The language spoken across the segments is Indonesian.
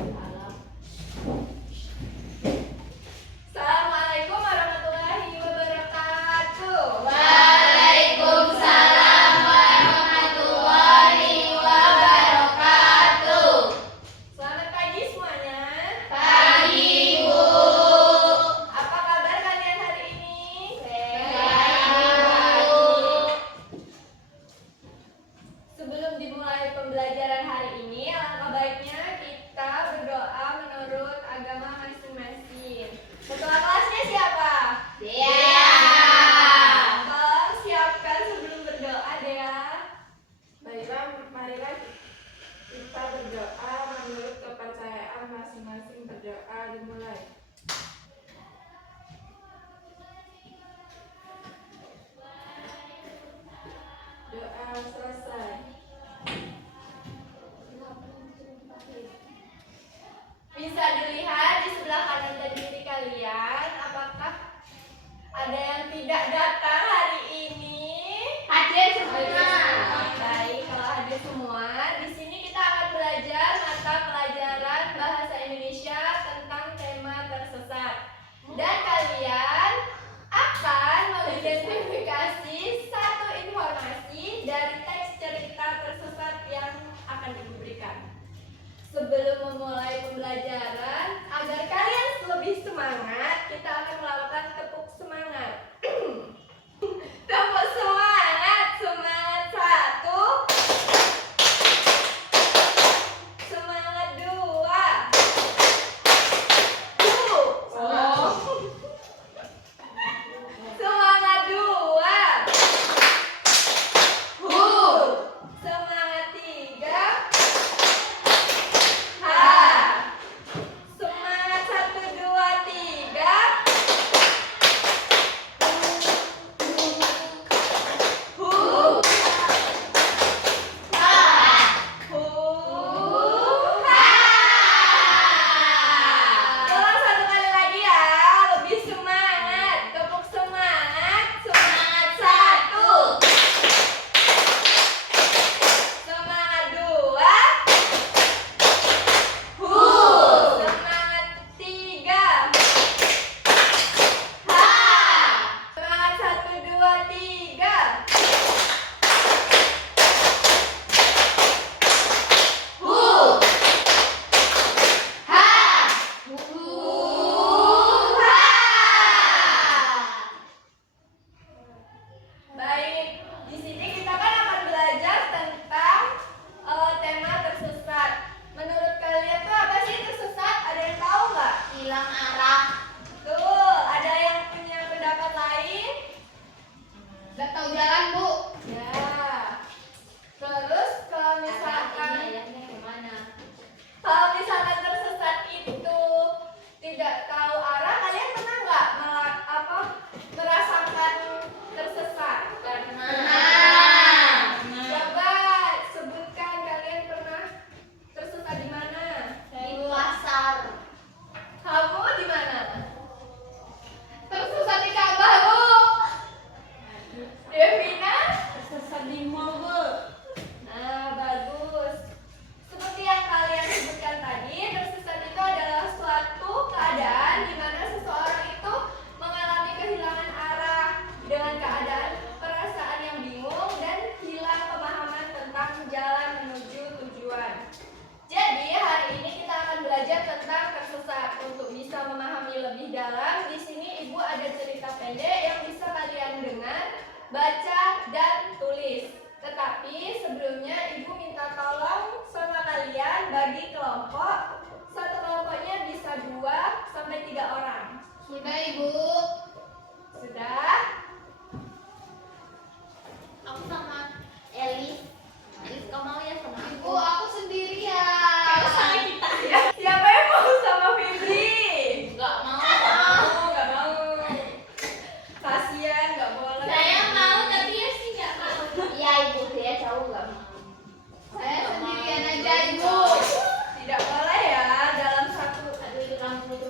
Assalamualaikum warahmatullahi wabarakatuh. Waalaikumsalam warahmatullahi wabarakatuh. Selamat pagi semuanya. Pagi, Bu. Apa kabar kalian hari ini? Baik, Bu. Sebelum dimulai pembelajaran hari ini, alangkah baiknya kita berdoa menurut agama masing-masing. Ketua kelasnya siapa? Siap. Tolong siapkan sebelum berdoa, Dea. Baiklah, marilah kita berdoa menurut kepercayaan masing-masing. Berdoa dimulai. Doa selesai. Bisa dilihat di sebelah kanan dan kiri kalian, apakah ada yang tidak datang hari ini? Hadir semua. Baik, kalau hadir semua, di sini kita akan belajar mata pelajaran bahasa Indonesia tentang tema tersesat. Dan kalian akan mengidentifikasi satu informasi dari teks cerita tersesat yang akan diberikan. Sebelum memulai pembelajaran, agar kalian lebih semangat, kita akan melakukan tepuk semangat. Tepuk semangat, semangat satu, semangat dua, semangat dua, semangat tiga, semangat satu dua tiga, Tolong satu kali lagi ya, lebih semangat. Tepuk semangat, semangat satu, semangat dua, semangat tiga, semangat satu dua tiga, Baik, di sini kita kan akan belajar tentang tema tersesat. Menurut kalian tuh apa sih tersesat? Ada yang tahu nggak? Hilang arah. Tuh, ada yang punya pendapat lain? Gak tahu jalan, Bu. Ya. Terus kalau misalkan Arahnya kemana? tersesat itu tidak tahu arah, kalian pernah nggak merasakan tersesat? Pernah. Coba sebutkan kalian pernah tersesat di mana? Di pasar. Kamu di mana? Tersesat di Ka'bah, Bu. Devina? Tersesat di mall, Bu. Nah, bagus. Seperti yang kalian sebutkan tadi, tersesat itu adalah suatu keadaan di mana seseorang itu mengalami kehilangan arah dengan keadaan perasaan yang bingung dan hilang pemahaman tentang jalan menuju tujuan. Jadi, hari ini kita akan belajar tentang tersesat. Untuk bisa memahami lebih dalam, di sini Ibu ada cerita pendek yang bisa kalian dengar, baca, dan tulis. Tetapi sebelumnya Ibu minta tolong sama kalian bagi kelompok. Satu kelompoknya bisa 2 sampai 3 orang. Sudah, Ibu. Sudah? Aku sama Elis. Elis, kau mau ya sama aku? Ibu, aku sendirian. Siapa yang mau sama Fitri? Gak mau. Nggak mau. Kasian, nggak boleh. Saya mau, tapi ya sih gak mau. Iya, Ibu. Saya jauh gak mau. Saya sendirian aja, Ibu. Tidak boleh ya dalam satu. Aduh, rambut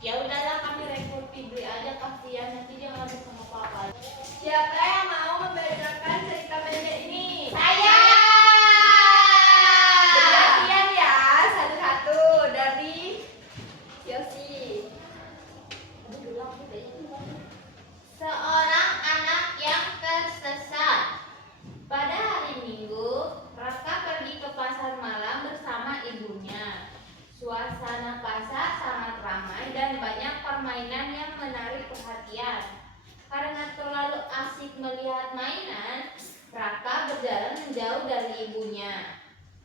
ya udahlah, kami rekrut Fibri aja, kasihan nanti dia nggak bisa sama papa. Siapa yang mau membacakan cerita pendek ini? Saya. Suasana pasar sangat ramai dan banyak permainan yang menarik perhatian. Karena terlalu asik melihat mainan, Raka berjalan menjauh dari ibunya.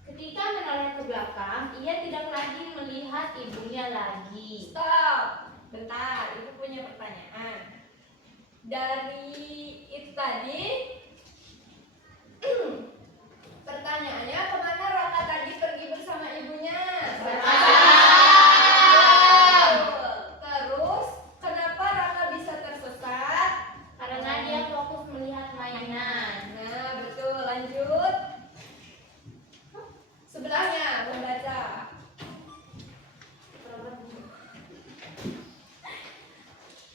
Ketika menoleh ke belakang, ia tidak lagi melihat ibunya lagi. Stop. Bentar, ibu punya pertanyaan. Dari itu tadi, pertanyaannya kemana Raka tadi pergi bersama ibunya? Terus, kenapa Raka bisa tersesat? Karena dia fokus melihat mainan. Nah, betul. Lanjut. Sebelahnya, membaca.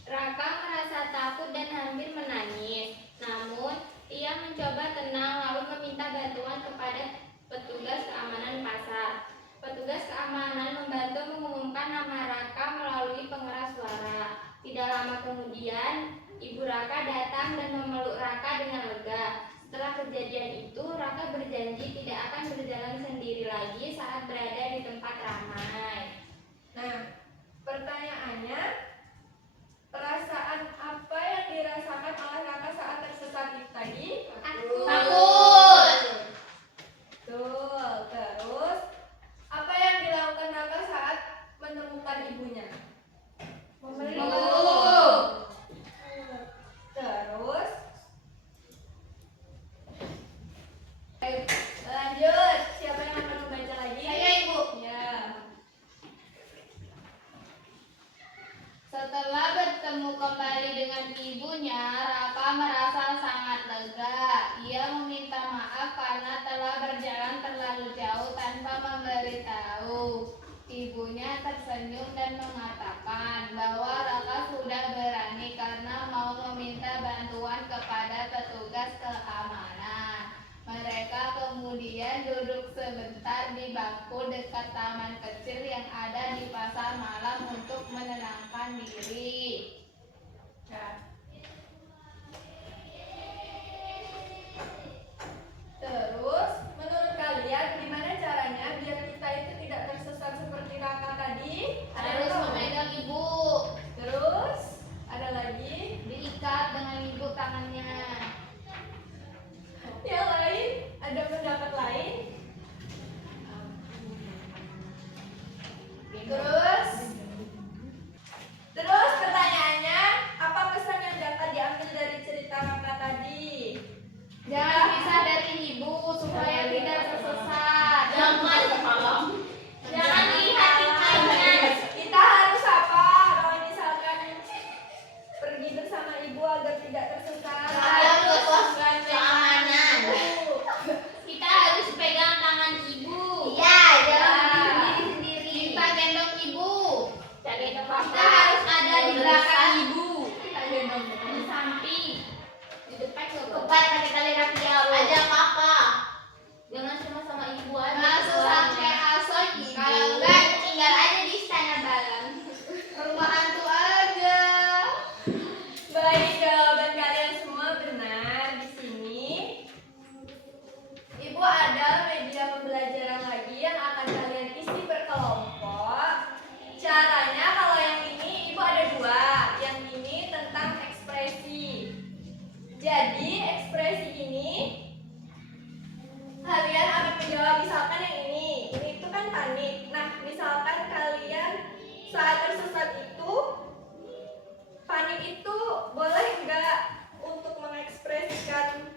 Raka merasa takut dan hampir menangis. Namun, ia mencoba tenang lalu meminta bantuan kepada petugas keamanan pasar. Petugas keamanan membantu mengumumkan nama Raka melalui pengeras suara. Tidak lama kemudian, ibu Raka datang dan memeluk Raka dengan lega. Setelah kejadian itu, Raka berjanji tidak akan berjalan sendiri lagi saat berada di tempat ramai. Nah, pertanyaannya, perasaan apa yang dirasakan oleh Raka saat tersesat itu tadi? Takut. Betul. Terus, apa yang dilakukan Raka saat menemukan ibunya? Memeluk. Terus, lanjut. Siapa yang akan membaca lagi? Saya, Ibu. Ya. Setelah bertemu kembali dengan ibunya, Raka merasa sangat lega. Ia meminta maaf karena telah berjalan terlalu jauh tanpa memberitahu. Ibunya tersenyum dan mengatakan bahwa Raka sudah berani karena mau meminta bantuan kepada petugas keamanan. Mereka kemudian duduk sebentar di bangku dekat taman kecil yang ada di pasar malam untuk menenangkan diri. Ya. Terus, menurut kalian gimana caranya biar kita itu tidak tersesat seperti Raka tadi? Ada yang Harus tahu? memegang ibu, Terus, ada lagi? diikat dengan ibu tangannya. Yang lain? Ada pendapat lain? Terus pertanyaannya, apa pesan yang dapat diambil dari cerita Raka tadi? Jangan pisah dari ibu supaya tidak tersesat. Jangan lihatin mainan. Kita harus apa kalau misalkan pergi bersama ibu agar tidak tersesat? Harus keamanan. Kita harus pegang tangan ibu. Iya, jangan sendiri-sendiri. Kita gendong ibu. Kita harus ada di belakang ibu. Kita gendong. Di samping. Di depan Cepat pakai tali rafia. Ajak papa. Jangan cuma sama ibu aja. Langsung sampai asoy ibu. Kalau enggak, tinggal aja di istana dalam. Rumah hantu aja. Baik, jawaban kalian semua benar. Di sini Ibu ada media pembelajaran lagi yang akan kalian isi berkelompok. Caranya kalau yang ini Ibu ada dua. Yang ini tentang ekspresi. Jadi ekspresi ini kalian akan menjawab misalkan yang ini itu kan panik. Nah, misalkan kalian saat tersesat itu panik itu boleh nggak untuk mengekspresikan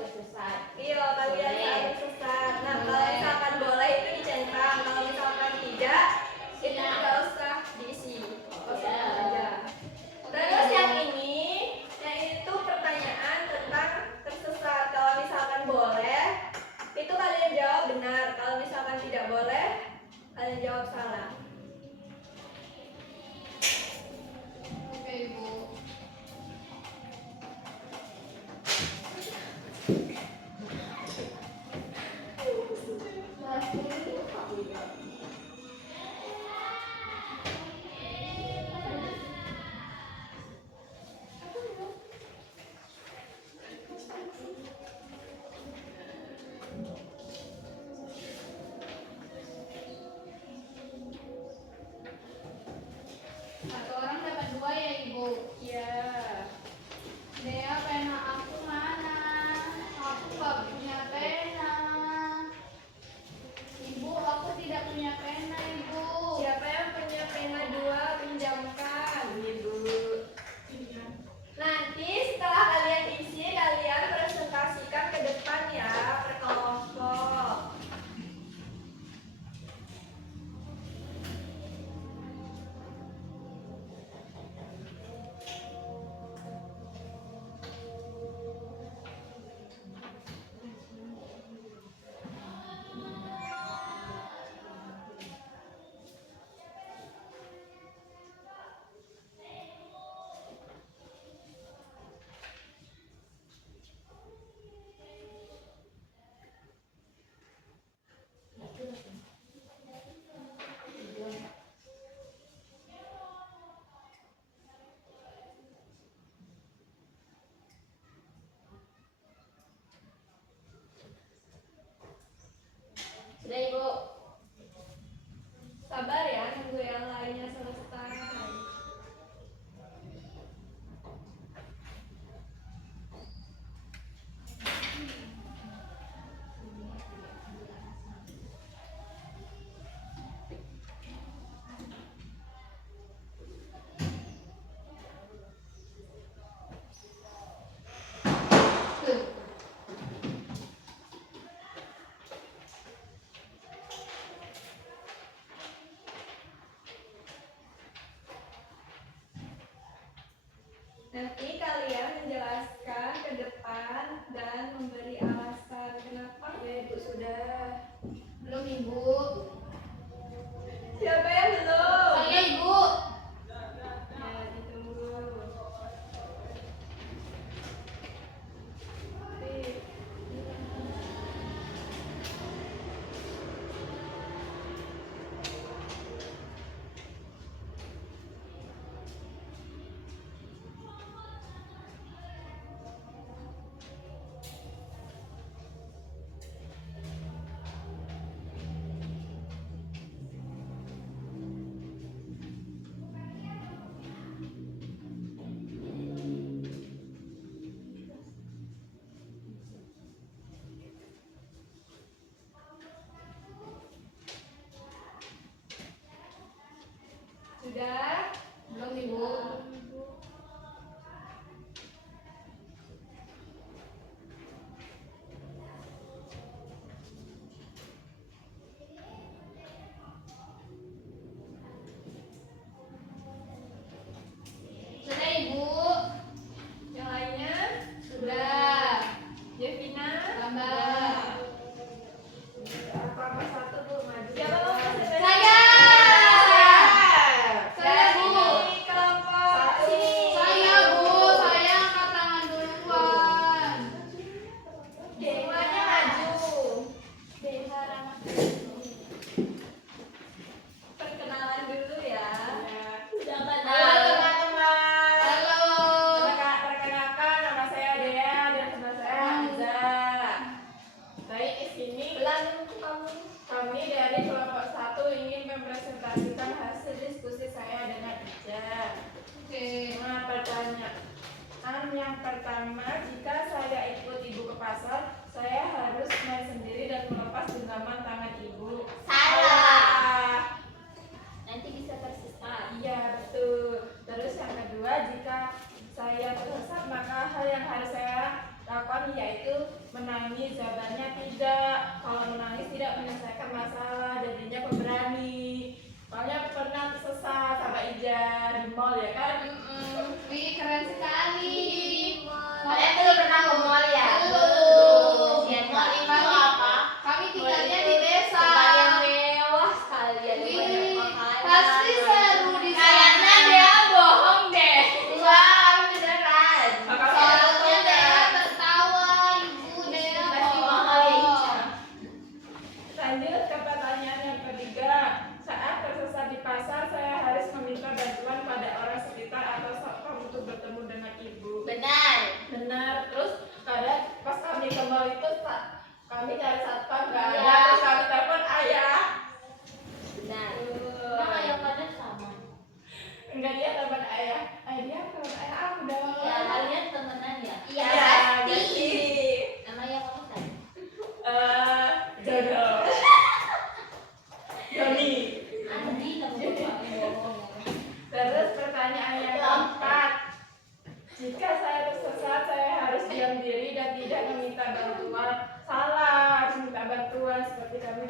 Tersesat. iya kalian saat tersesat. Nah, kalau misalkan boleh itu dicentang, kalau misalkan tidak itu nggak usah diisi, kosong aja. Terus yang ini tuh pertanyaan tentang tersesat. Kalau misalkan boleh itu kalian jawab benar, kalau misalkan tidak boleh kalian jawab salah. Oke, ibu. Satu orang dapat 2 ya Ibu. Iya. Dea, pena aku mana? Aku nggak punya pena. Ibu, aku tidak punya pena Ibu. Siapa yang punya pena 2 pinjamkan, Ibu. Nanti setelah kalian isi, kalian presentasikan ke depan ya, per kelompok. Sudah Ibu. Sabar ya, nunggu yang lainnya selesai. Nanti kalian menjelaskan ke depan dan memberi alasan kenapa. Ya Ibu sudah. Belum Ibu. Siapa yang belum? Saya Ibu. Ya ditunggu. Sudah? Belum Ibu. Sudah Ibu. Yang lainnya? Sudah. Devina? Gambar. Apa satu Bu maju. Siapa mau presentasi? Saya. Saya, Bu. Dari kelompok sini. Saya Bu, saya angkat tangan duluan. Semuanya maju. Perkenalan dulu ya. Halo teman-teman. Halo. Perkenalkan nama saya Dea dan teman saya Aza. Baik, di sini kami dari kelompok 1 ingin mempresentasikan hasil diskusi saya dengan Ija. Oke. Nah, pertanyaan yang pertama, jika saya ikut ibu ke pasar, saya harus main sendiri dan melepas genggaman tangan ibu. Salah. Nanti bisa tersesat. Iya, betul. Terus yang kedua, jika saya tersesat, maka hal yang harus saya lakukan yaitu menangis. Jawabannya tidak. Kalau menangis tidak menyelesaikan masalah, jadinya pemberani. Soalnya aku pernah tersesat sama Ija di mall ya kan? Wih, keren sekali. Kalian belum pernah ke mall ya? Belum. Mall itu apa? Kami tinggalnya di desa. Tempat yang mewah sekalian. Wih, Banyak makanan. pasti seru di Kayaknya sana. dia bohong deh. Enggak, beneran. Soalnya Dea tertawa, Ibu Dea Pasti mahal ya, bohong. Ica. Lanjut ke pertanyaan yang ketiga. Saat tersesat di pasar, saya harus meminta bantuan pada orang sekitar atau satpam untuk bertemu dengan ibu. Benar. Benar. Terus kadang pas kami ke mall itu kami cari satpam nggak ada. Iya. Terus kami telepon ayah. Benar. Uh, Emang ayam pada sama. Enggak, dia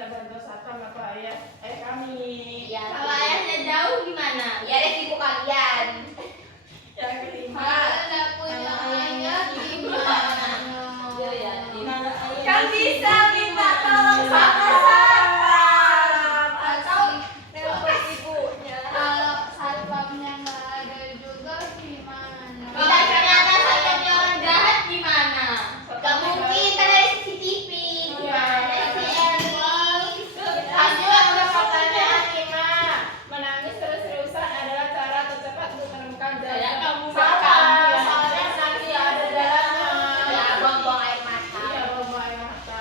minta bantuan satpam atau ayah kami. Ya, Kalau ayahnya jauh gimana? ya resiko kalian. Yang kelima, Kalau nggak punya ayah gimana? Iya, ya. mana ayah? Kan bisa minta tolong sama satpam atau telepon ibunya. Kalau satpamnya nggak ada juga gimana? Kita ternyata satpamnya orang jahat gimana? Gak mungkin kan ada CCTV. Gimana sih? Lanjut ke pertanyaan 5. Menangis terus-terusan adalah cara tercepat untuk menemukan Ya, jalan. kamu Salah, makan. soalnya nanti ada jalannya. Ya, buang-buang air mata. Iya, bawa air mata.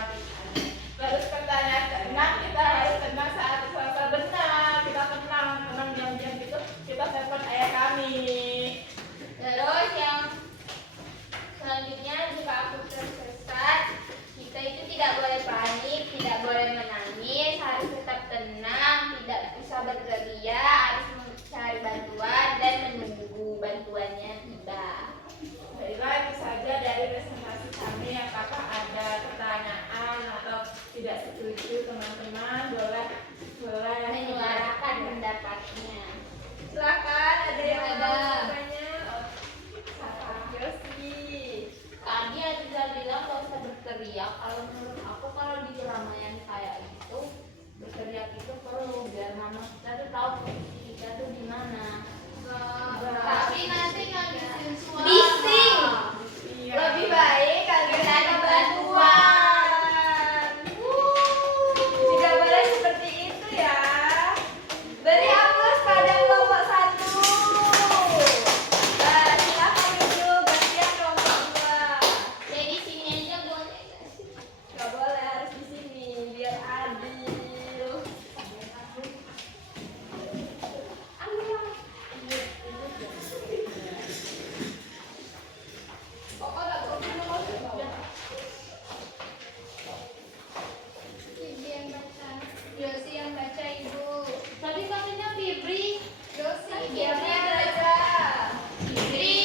Terus pertanyaan ke-6, kita harus tenang saat selesai. Benar, kita tenang diam-diam gitu. Kita telepon ayah kami. Terus yang selanjutnya, jika aku tersesat, kita itu tidak boleh panik, tidak boleh menangis, harus tetap tenang, tidak bisa berteriak, harus mencari bantuan dan menunggu bantuannya tiba. Baiklah, itu saja dari presentasi kami. Apakah ada pertanyaan atau tidak setuju teman-teman? Boleh Menyuarakan pendapatnya. Silakan, ada yang Ada. mau bertanya? Yosi. Tadi Aziza bilang gak usah berteriak. Kalau menurut aku, kalau di keramaian kayak gitu, berteriak itu perlu biar mama kita tuh tahu posisi kita tuh di mana. Tapi nanti ngabisin suara. Bising. Iya. Lebih baik kalian ada bantuan. Tidak boleh seperti itu ya. Beri aplaus pada kelompok 1. Nah, silakan duduk gantian kelompok 2. Jadi sini aja boleh gak sih? Gak boleh, harus di sini biar adil. Ibu yang baca. Yosi yang baca ibu. Tapi katanya Fibri. Yosi Biarnya belajar. Fibri.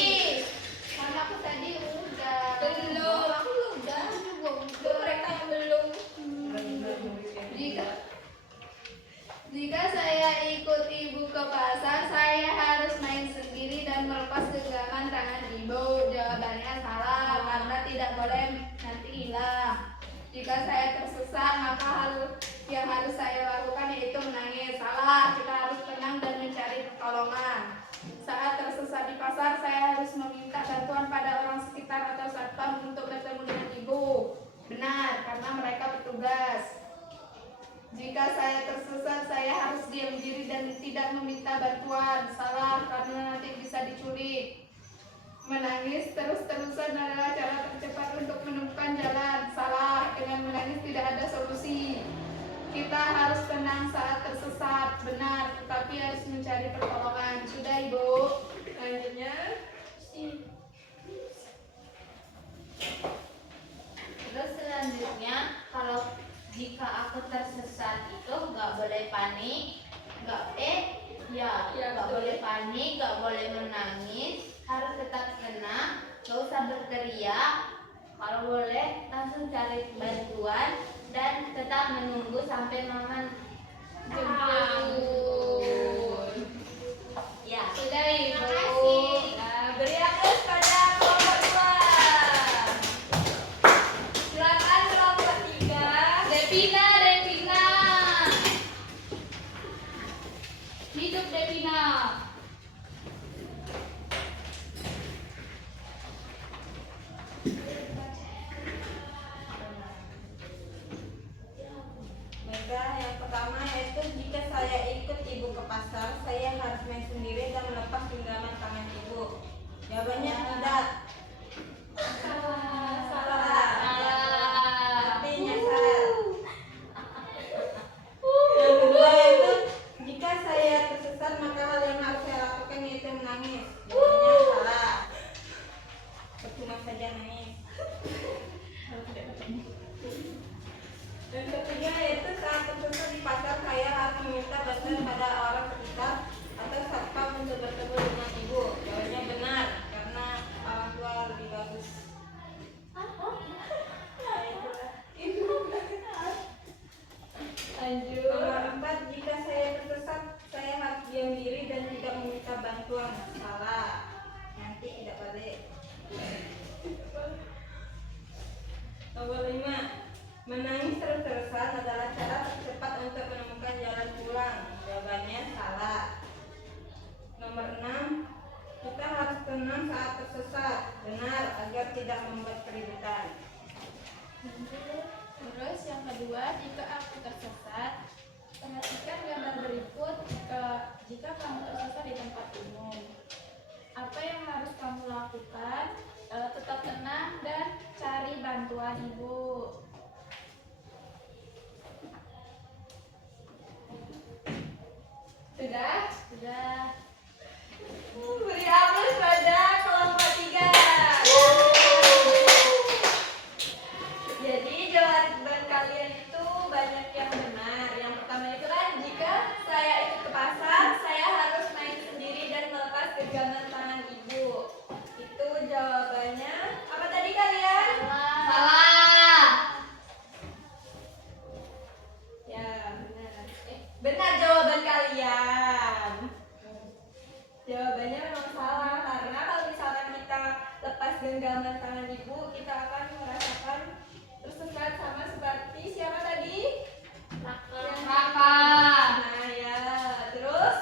Sama aku tadi udah. Belum, aku Udah juga Itu mereka yang belum. Jika saya ikut ibu ke pasar, saya harus main sendiri dan melepas genggaman tangan ibu. Jawabannya salah, karena tidak boleh nanti hilang. Jika saya tersesat, maka yang harus saya lakukan yaitu menangis. Salah, kita harus tenang dan mencari pertolongan. Saat tersesat di pasar, saya harus meminta bantuan pada orang sekitar atau satpam untuk bertemu dengan ibu. Benar, karena mereka petugas. Jika saya tersesat, saya harus diam diri dan tidak meminta bantuan. Salah, karena nanti bisa diculik. Menangis terus-terusan adalah cara tercepat untuk menemukan jalan. Salah, dengan menangis tidak ada solusi. Kita harus tenang saat tersesat. Benar, tetapi harus mencari pertolongan. Sudah, Ibu. Selanjutnya, Terus selanjutnya, kalau jika aku tersesat itu nggak boleh panik, nggak boleh panik, nggak boleh menangis, harus tetap tenang, nggak usah berteriak. Kalau boleh langsung cari bantuan dan tetap menunggu sampai mama jemput. Ya. Sudah, Ibu. Makasih. nah, beri aplaus pada kelompok 2. Silakan kelompok 3. Devina. Hidup Devina. Baiklah, yang pertama yaitu jika saya ikut ibu ke pasar, saya harus main sendiri dan melepas genggaman tangan ibu. Jawabannya tidak. Salah. Tapi nyasar. Yang kedua yaitu jika saya tersesat, maka hal yang harus saya lakukan yaitu menangis. Jawabannya salah. Percuma saja nangis. Dan ketiga yaitu saat tersesat di pasar, saya harus meminta bantuan pada orang sekitar atau satpam untuk bertemu dengan ibu. Jawabannya benar, karena orang tua Lanjut. Nomor 4, jika saya tersesat, saya harus diam diri dan tidak meminta bantuan. Salah. Nanti tidak balik. Nomor 5, menangis terus-terusan adalah cara tercepat untuk menemukan jalan pulang. Jawabannya salah. Nomor 6, kita harus tenang saat tersesat. Benar, agar tidak membuat keributan. Terus yang kedua, jika aku tersesat, perhatikan gambar berikut. Jika kamu tersesat di tempat umum, apa yang harus kamu lakukan? Tetap tenang dan cari bantuan ibu. Sudah? Sudah. Beri aplaus pada kelompok 3. Jadi jawaban kalian itu banyak yang benar. Yang pertama itu kan, jika saya ikut ke pasar, saya harus main sendiri dan melepas genggaman tangan ibu. Itu jawabannya. Apa tadi kalian? Salah. Ya, benar. Benar jawaban kalian. Jawabannya memang salah, karena kalau misalkan kita lepas genggaman tangan ibu, kita akan merasakan tersesat sama seperti siapa tadi? Raka. Nah ya, terus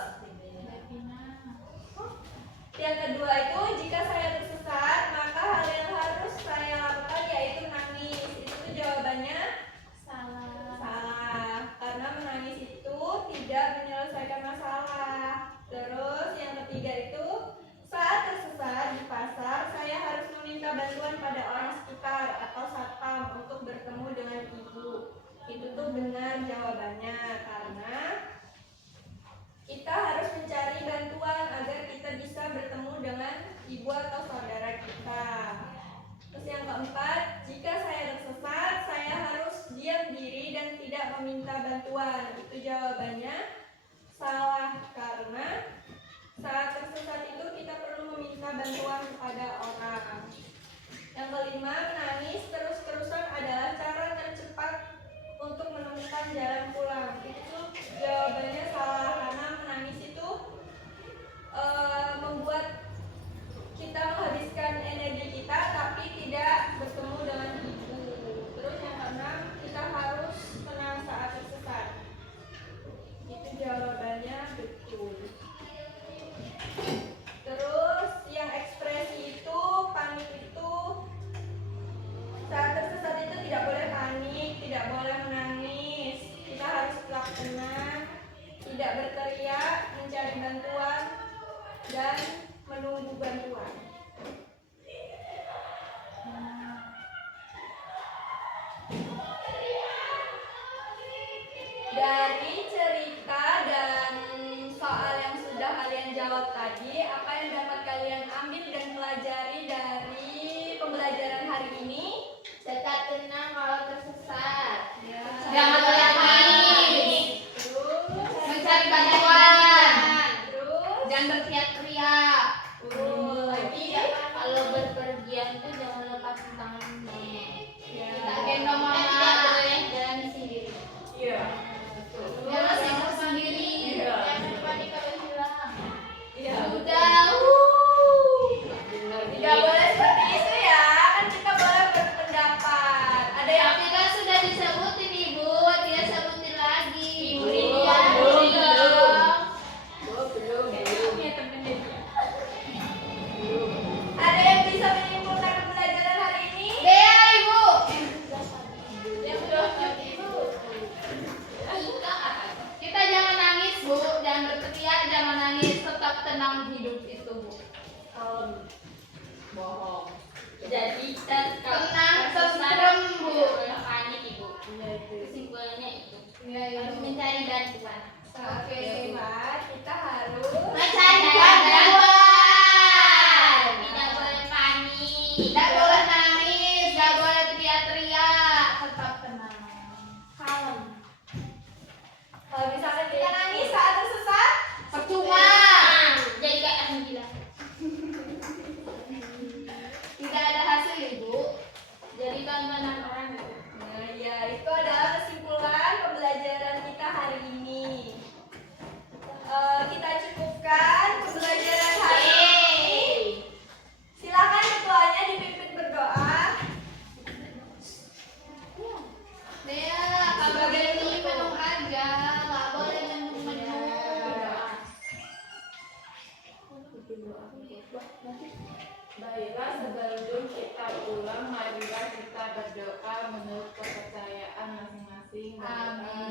yang kedua itu, jika saya tersesat, maka hal yang harus saya lakukan yaitu menangis. Itu tuh jawabannya salah, karena menangis itu tidak menyelesaikan masalah. Terus yang ketiga itu, saat tersesat di pasar, saya harus meminta bantuan pada orang sekitar atau satpam untuk bertemu dengan ibu. Itu tuh benar jawabannya, karena kita harus mencari bantuan agar kita bisa bertemu dengan ibu atau saudara kita. Terus yang keempat, jika saya tersesat, saya harus diam diri dan tidak meminta bantuan. Itu jawabannya salah, karena saat tersesat itu kita perlu meminta bantuan kepada orang. Yang kelima, menangis terus-terusan adalah cara tercepat untuk menemukan jalan pulang. Itu jawabannya salah, karena menangis itu membuat kita menghabiskan energi kita tapi tidak bertemu dengan ibu. Terus yang keenam, kita harus tenang saat tersesat. Itu jawabannya betul. Terus yang ekspresi itu, panik itu, saat tersesat itu tidak boleh panik, tidak boleh menangis. Kita harus tetap tenang, tidak berteriak, mencari bantuan, dan menunggu bantuan. Dari cerita dan soal yang sudah kalian jawab tadi, apa yang dapat kalian ambil dan pelajari dari pembelajaran hari ini? Tetap tenang kalau tersesat. Ya. Jangan menangis. Terus Mencari bantuan. Terus Jangan berteriak-teriak. lagi. Kalau berpergian tuh jangan lepas tangan mama. Ya. Kita gendong mama. Tidak boleh jalan sendiri. Iya. Jangan sibuk sendiri. Iya. Jangan panik kalau hilang. Iya. Udah. Tidak boleh seperti itu ya, kan kita boleh berpendapat. Ada yang Tapi kan sudah disebutin ibu, tidak sebutin lagi. Ibu, Iya, belum. dong. ada yang bisa menyimpulkan pembelajaran hari ini? Bea ibu. Kita jangan nangis bu, jangan berteriak, jangan nangis, tetap tenang hidup itu bu. Bohong. Jadi kita Tenang, tentrem bu. boleh panik ibu. Kesimpulannya itu. Harus mencari bantuan. Oke, Mbak, kita harus Mencari bantuan. Tidak boleh panik. Tidak boleh nangis, tidak boleh teriak-teriak, tetap tenang. kalem. Kalau misalkan kita nangis saat tersesat, Percuma. Jadi kayak orang gila. Tidak ada hasil ibu. Jadi tontonan orang. nah ya itu adalah kesimpulan pembelajaran kita berdoa menurut kepercayaan masing-masing dan berdoa